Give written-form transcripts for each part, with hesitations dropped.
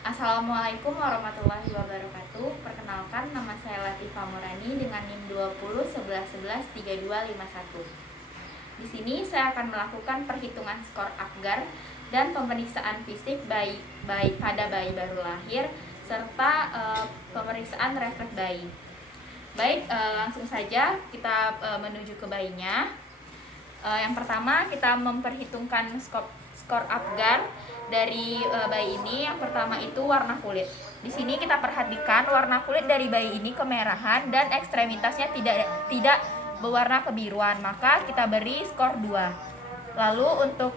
Assalamualaikum warahmatullahi wabarakatuh. Perkenalkan, nama saya Latifah Murani dengan NIM 20 11 11 3251. Di sini saya akan melakukan perhitungan skor Apgar dan pemeriksaan fisik pada bayi baru lahir serta pemeriksaan refleks bayi. Baik, langsung saja kita menuju ke bayinya. Yang pertama kita memperhitungkan skor Apgar dari bayi ini. Yang pertama itu warna kulit. Di sini kita perhatikan warna kulit dari bayi ini kemerahan dan ekstremitasnya tidak berwarna kebiruan, maka kita beri skor 2. Lalu untuk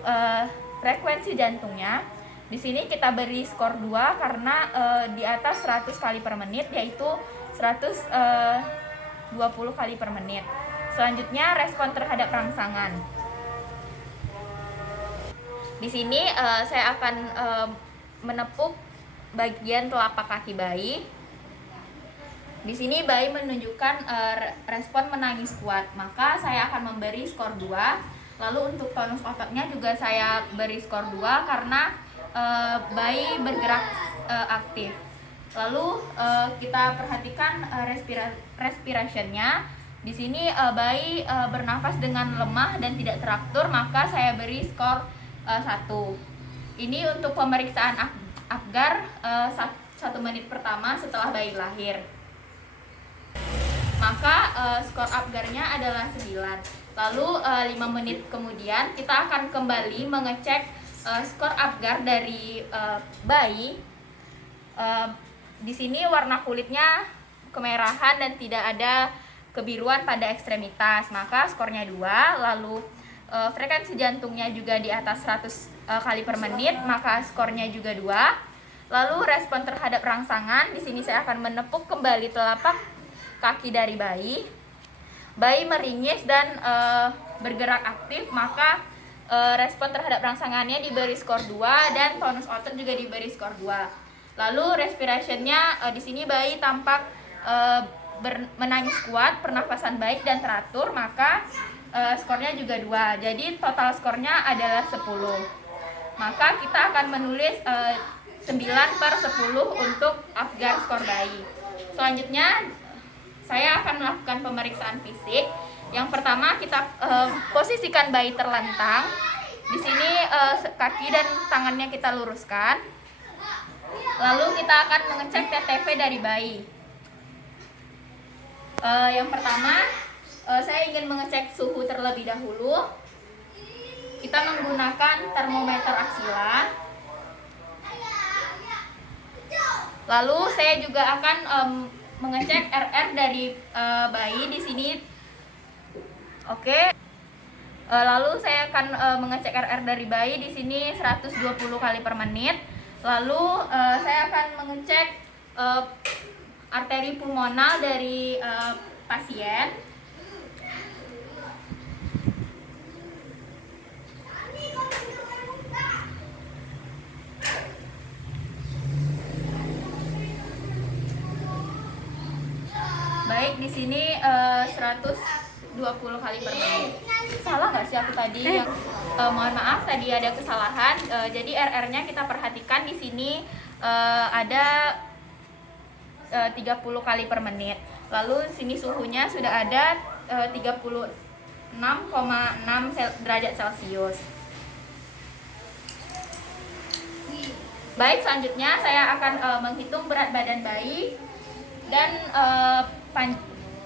frekuensi jantungnya, di sini kita beri skor 2 karena di atas 100 kali per menit, yaitu 120 kali per menit. Selanjutnya respon terhadap rangsangan. Di sini saya akan menepuk bagian telapak kaki bayi. Di sini bayi menunjukkan respon menangis kuat, maka saya akan memberi skor 2. Lalu untuk tonus otaknya juga saya beri skor 2 karena bayi bergerak aktif. Lalu kita perhatikan respirationnya. Di sini bayi bernafas dengan lemah dan tidak teratur, maka saya beri skor 1. Ini untuk pemeriksaan Apgar 1 menit pertama setelah bayi lahir. Maka skor Apgarnya adalah 9. Lalu 5 menit kemudian kita akan kembali mengecek skor Apgar dari bayi. Di sini warna kulitnya kemerahan dan tidak ada kebiruan pada ekstremitas, maka skornya 2. Lalu frekuensi jantungnya juga di atas 100 kali per menit, maka skornya juga 2. Lalu respon terhadap rangsangan, di sini saya akan menepuk kembali telapak kaki dari bayi. Bayi meringis dan bergerak aktif, maka respon terhadap rangsangannya diberi skor 2 dan tonus otot juga diberi skor 2. Lalu respirationnya di sini bayi tampak menangis kuat, pernafasan baik dan teratur, maka skornya juga 2. Jadi total skornya adalah 10. Maka kita akan menulis 9/10 untuk Apgar skor bayi. Selanjutnya saya akan melakukan pemeriksaan fisik. Yang pertama kita posisikan bayi terlentang. Di sini kaki dan tangannya kita luruskan. Lalu kita akan mengecek TTV dari bayi. Yang pertama saya ingin mengecek suhu terlebih dahulu. Kita menggunakan termometer aksila. Lalu saya juga akan mengecek RR dari bayi di sini. Oke. Lalu saya akan mengecek RR dari bayi di sini 120 kali per menit. Lalu saya akan mengecek arteri pulmonal dari pasien. Baik, di sini 120 kali per menit. Salah nggak sih aku tadi? Mohon maaf, tadi ada kesalahan. Jadi RR-nya kita perhatikan di sini ada 30 kali per menit. Lalu sini suhunya sudah ada 36,6 derajat Celcius. Baik, selanjutnya saya akan menghitung berat badan bayi dan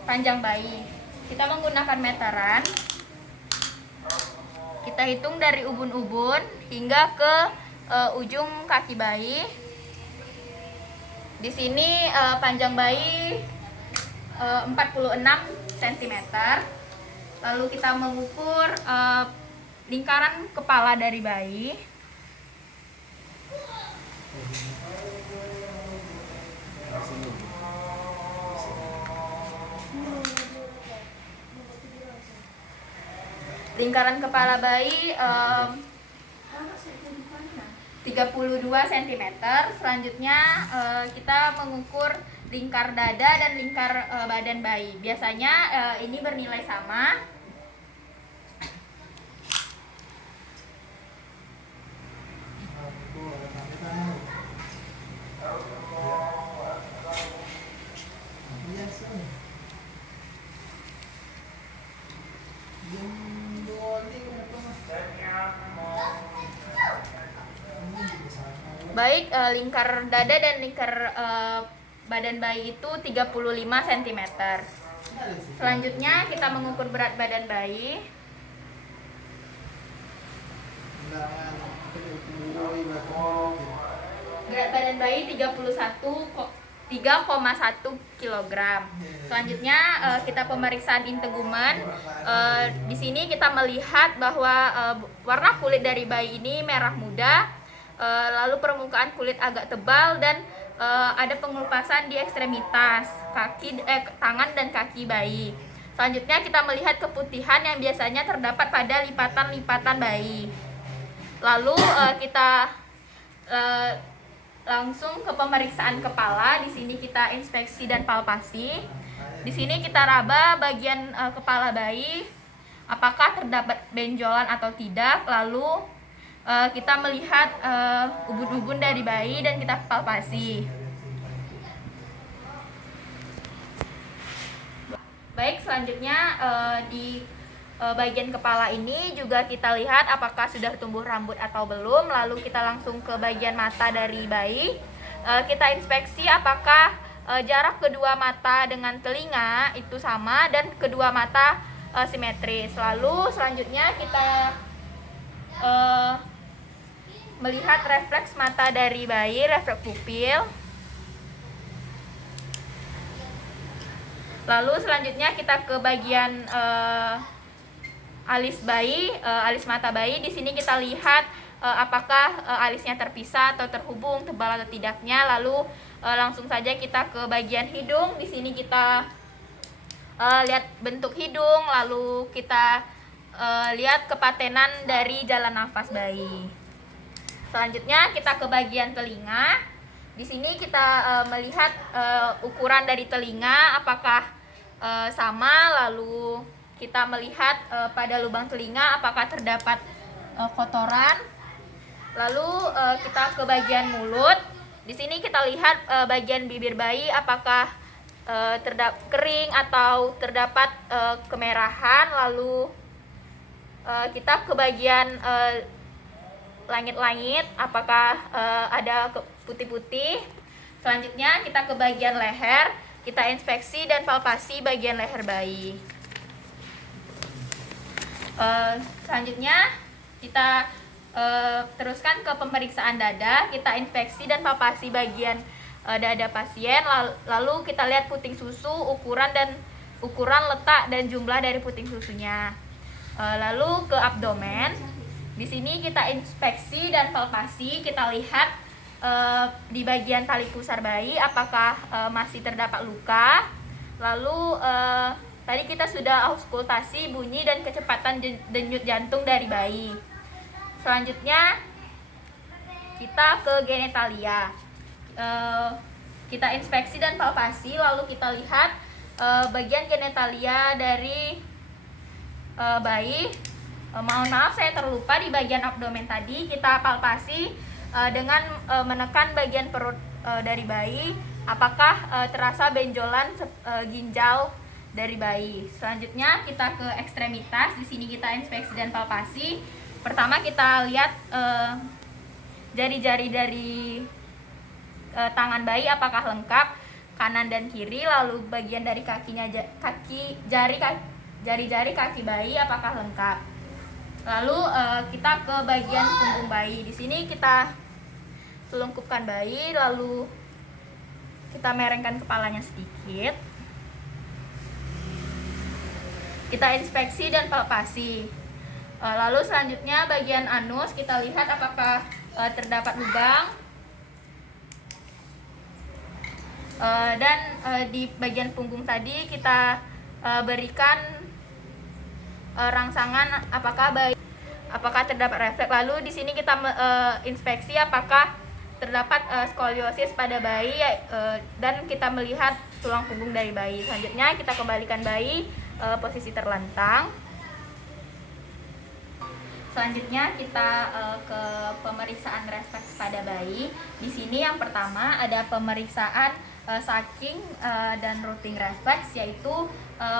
panjang bayi. Kita menggunakan meteran. Kita hitung dari ubun-ubun hingga ke ujung kaki bayi. Di sini panjang bayi 46 cm. Lalu kita mengukur lingkaran kepala dari bayi. Lingkaran kepala bayi 32 cm. Selanjutnya kita mengukur lingkar dada dan lingkar badan bayi. Biasanya ini bernilai sama. Baik, lingkar dada dan lingkar badan bayi itu 35 cm. Selanjutnya kita mengukur berat badan bayi. Berat badan bayi 3,1 kg. Selanjutnya kita pemeriksaan integumen. Di sini kita melihat bahwa warna kulit dari bayi ini merah muda, lalu permukaan kulit agak tebal dan ada pengelupasan di ekstremitas tangan dan kaki bayi. Selanjutnya kita melihat keputihan yang biasanya terdapat pada lipatan-lipatan bayi. Lalu kita langsung ke pemeriksaan kepala. Di sini kita inspeksi dan palpasi. Di sini kita raba bagian kepala bayi, apakah terdapat benjolan atau tidak. Lalu kita melihat ubun-ubun dari bayi dan kita palpasi. Baik, selanjutnya di bagian kepala ini juga kita lihat apakah sudah tumbuh rambut atau belum. Lalu kita langsung ke bagian mata dari bayi. Kita inspeksi apakah jarak kedua mata dengan telinga itu sama dan kedua mata simetris. Lalu selanjutnya kita melihat refleks mata dari bayi, refleks pupil. Lalu selanjutnya kita ke bagian alis bayi, alis mata bayi. Di sini kita lihat apakah alisnya terpisah atau terhubung, tebal atau tidaknya. Lalu langsung saja kita ke bagian hidung. Di sini kita lihat bentuk hidung, lalu kita lihat kepatenan dari jalan nafas bayi. Selanjutnya kita ke bagian telinga. Di sini kita melihat ukuran dari telinga apakah sama. Lalu kita melihat pada lubang telinga apakah terdapat kotoran. Lalu kita ke bagian mulut. Di sini kita lihat bagian bibir bayi apakah kering atau terdapat kemerahan. Lalu kita ke bagian langit-langit apakah ada putih-putih. Selanjutnya kita ke bagian leher. Kita inspeksi dan palpasi bagian leher bayi. Selanjutnya kita teruskan ke pemeriksaan dada. Kita inspeksi dan palpasi bagian dada pasien. Lalu kita lihat puting susu, ukuran letak dan jumlah dari puting susunya. Lalu ke abdomen. Di sini kita inspeksi dan palpasi. Kita lihat di bagian tali pusar bayi apakah masih terdapat luka. Lalu tadi kita sudah auskultasi bunyi dan kecepatan denyut jantung dari bayi. Selanjutnya kita ke genitalia. Kita inspeksi dan palpasi. Lalu kita lihat bagian genitalia dari bayi. Mohon maaf saya terlupa di bagian abdomen tadi. Kita palpasi dengan menekan bagian perut dari bayi, apakah terasa benjolan ginjal dari bayi. Selanjutnya kita ke ekstremitas. Di sini kita inspeksi dan palpasi. Pertama kita lihat jari-jari dari tangan bayi apakah lengkap, kanan dan kiri. Lalu bagian dari kakinya, jari-jari kaki bayi apakah lengkap. Lalu kita ke bagian punggung bayi. Di sini kita selungkupkan bayi, lalu kita merengkan kepalanya sedikit. Kita inspeksi dan palpasi. Lalu selanjutnya bagian anus, kita lihat apakah terdapat lubang. Dan di bagian punggung tadi kita berikan rangsangan apakah terdapat refleks. Lalu di sini kita inspeksi apakah terdapat skoliosis pada bayi dan kita melihat tulang punggung dari bayi. Selanjutnya kita kembalikan bayi posisi terlentang. Selanjutnya kita ke pemeriksaan refleks pada bayi. Di sini yang pertama ada pemeriksaan sucking dan rooting reflex, yaitu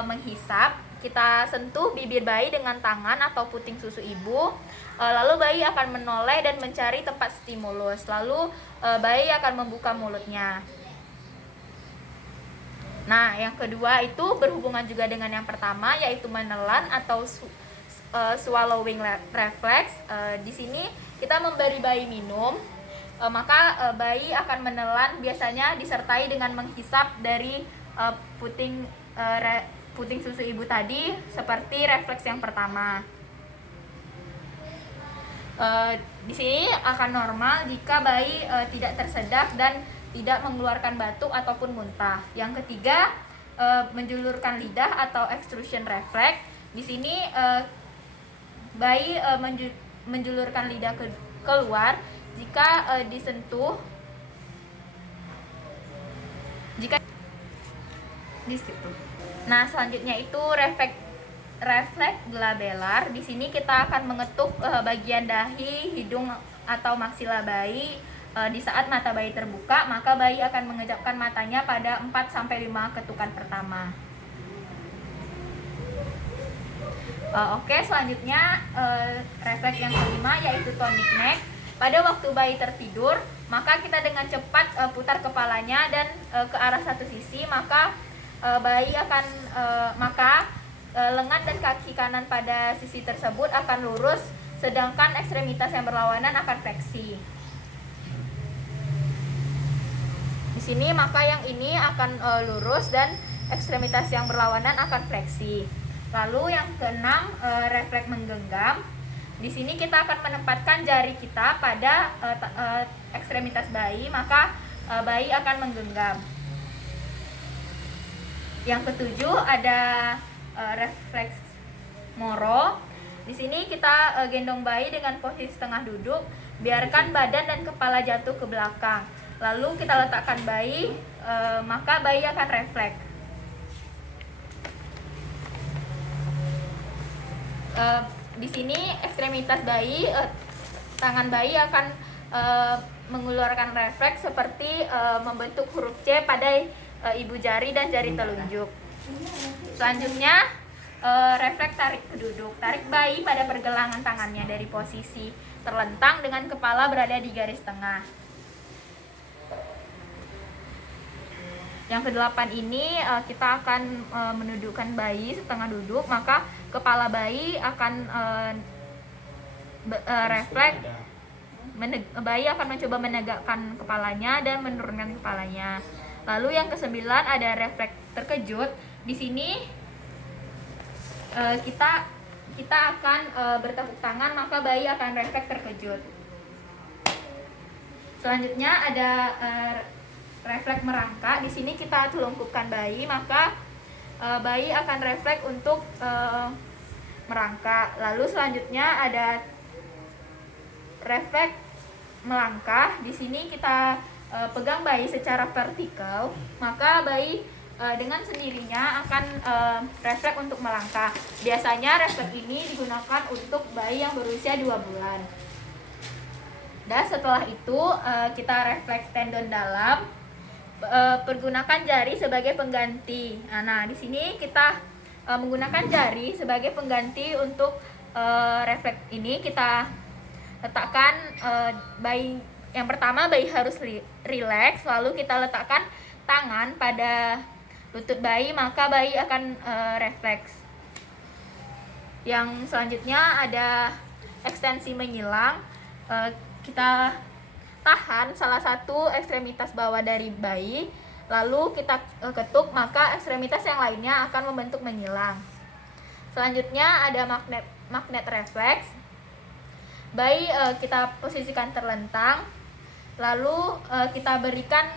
menghisap. kita sentuh bibir bayi dengan tangan atau puting susu ibu, lalu bayi akan menoleh dan mencari tempat stimulus, lalu bayi akan membuka mulutnya. Nah, yang kedua itu berhubungan juga dengan yang pertama, yaitu menelan atau swallowing reflex. Di sini kita memberi bayi minum, maka bayi akan menelan, biasanya disertai dengan menghisap dari puting susu ibu tadi, seperti refleks yang pertama. Di sini akan normal jika bayi tidak tersedak dan tidak mengeluarkan batuk ataupun muntah. Yang ketiga, menjulurkan lidah atau extrusion reflex. Di sini bayi menjulurkan lidah keluar jika disentuh, jika di situ. Nah, selanjutnya itu refleks glabelar. Di sini kita akan mengetuk bagian dahi, hidung atau maksila bayi. Di saat mata bayi terbuka, maka bayi akan mengejapkan matanya pada 4-5 ketukan pertama. Oke, selanjutnya refleks yang kelima yaitu tonic neck. Pada waktu bayi tertidur, maka kita dengan cepat putar kepalanya dan ke arah satu sisi, maka bayi akan lengan dan kaki kanan pada sisi tersebut akan lurus, sedangkan ekstremitas yang berlawanan akan fleksi. Di sini maka yang ini akan lurus dan ekstremitas yang berlawanan akan fleksi. Lalu yang keenam, refleks menggenggam. Di sini kita akan menempatkan jari kita pada ekstremitas bayi, maka bayi akan menggenggam. Yang ketujuh ada refleks Moro. Di sini kita gendong bayi dengan posisi tengah duduk, biarkan badan dan kepala jatuh ke belakang. Lalu kita letakkan bayi, maka bayi akan refleks. Di sini ekstremitas bayi, tangan bayi akan mengeluarkan refleks seperti membentuk huruf C pada ibu jari dan jari telunjuk. Selanjutnya refleks tarik ke duduk. Tarik bayi pada pergelangan tangannya dari posisi terlentang dengan kepala berada di garis tengah. Yang kedelapan ini kita akan menundukkan bayi setengah duduk, maka kepala bayi akan refleks. Bayi akan mencoba menegakkan kepalanya dan menurunkan kepalanya. Lalu yang kesembilan ada refleks terkejut. Di sini kita akan bertepuk tangan, maka bayi akan refleks terkejut. Selanjutnya ada refleks merangkak. Di sini kita celungkupkan bayi, maka bayi akan refleks untuk merangkak. Lalu selanjutnya ada refleks melangkah. Di sini kita pegang bayi secara vertikal, maka bayi dengan sendirinya akan refleks untuk melangkah. Biasanya refleks ini digunakan untuk bayi yang berusia 2 bulan. Dan setelah itu kita refleks tendon dalam. Pergunakan jari sebagai pengganti. Nah, di sini kita menggunakan jari sebagai pengganti untuk refleks ini. Kita letakkan bayi yang pertama, bayi harus rileks, lalu kita letakkan tangan pada lutut bayi, maka bayi akan refleks. Yang selanjutnya ada ekstensi menyilang. Kita tahan salah satu ekstremitas bawah dari bayi, lalu kita ketuk, maka ekstremitas yang lainnya akan membentuk menyilang. Selanjutnya ada magnet refleks. Bayi kita posisikan terlentang, lalu kita berikan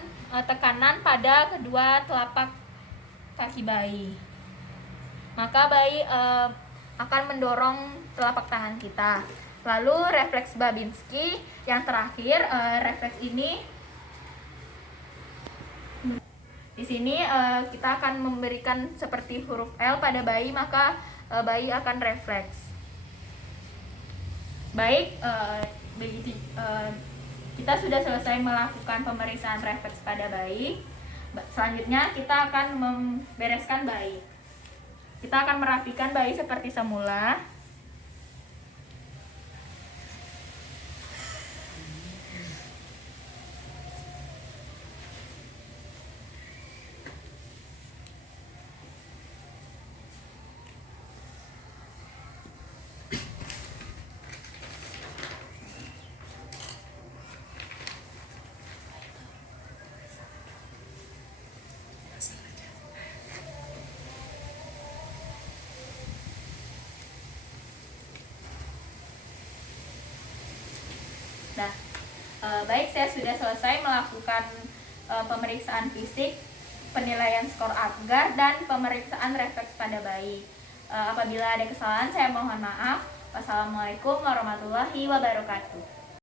tekanan pada kedua telapak kaki bayi, maka bayi akan mendorong telapak tangan kita. Lalu refleks Babinski yang terakhir, refleks ini di sini kita akan memberikan seperti huruf L pada bayi, maka bayi akan refleks. Baik, kita sudah selesai melakukan pemeriksaan refleks pada bayi. Selanjutnya kita akan membereskan bayi. Kita akan merapikan bayi seperti semula. Nah, baik, saya sudah selesai melakukan pemeriksaan fisik, penilaian skor APGAR, dan pemeriksaan refleks pada bayi. Apabila ada kesalahan, saya mohon maaf. Wassalamualaikum warahmatullahi wabarakatuh.